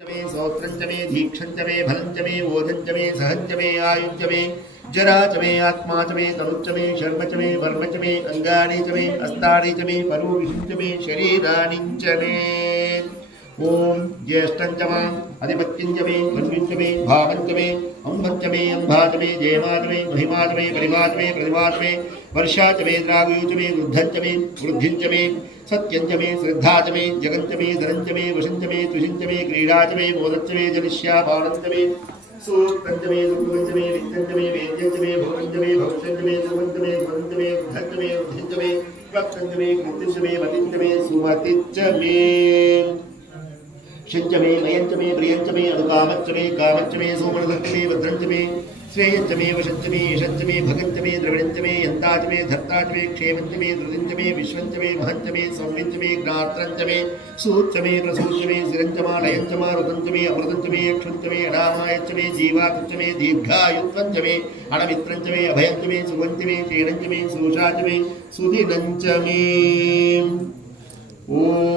मे सौत्रं च मे दीक्षं च मे फलं च मे ओजं च मे सहं च मे आयुं च मे जरा च मे आत्मा च मे तनुश्च मे शर्म च मे वर्म च मे अंगानि च मे अस्तानि च मे परोविषं च मे शरीराणि च मे ओम ज्येष्ठं च माम् अधिपत्यं च मे वन्विं च मे भावं च मे अम्भं च मे अम्भा च मे जयमा च मे महिमा च मे परिमा च मे प्रतिमा च मे वर्षा च मे द्रागुः च मे वृद्धं च मे वृद्धिं च मे सत्यं च मे श्रद्धा च मे जगं च मे धनं च मे वशं च मे तुषं च मे क्रीडा च मे मोदं च मे जनिष्यापानं च मे सूक्तं च मे दुर्गं च मे विद्यं च मे वेद्यं च मे भुवनं च मे भविष्यं च मे सुमं च मे ध्वनं च मे बुद्धं च मे बुद्धिं च मे वक्तं च मे कृतिं च मे मतिं च मे सुमतिं च मे शिंच मे मयंच मे प्रियंच मे अनुकामच मे कामच मे सोमनसंच मे भद्रंच मे श्रेयंच मे वशंच मे यशंच मे भगंच मे द्रविणंच मे यंताच मे धर्ताच मे क्षेमंच मे धृतिंच मे विश्वंच मे महंच मे संविंच मे ज्ञात्रंच मे सूच मे प्रसूच मे सिरंच मा लयंच मा रुदंच मे अमृतंच मे अक्षुंच मे अनामायच मे जीवातुच मे दीर्घायुत्वंच मे अणमित्रंच मे अभयंच मे सुवंच मे क्षीणंच मे सुषाच मे सुदिनंच मे ओम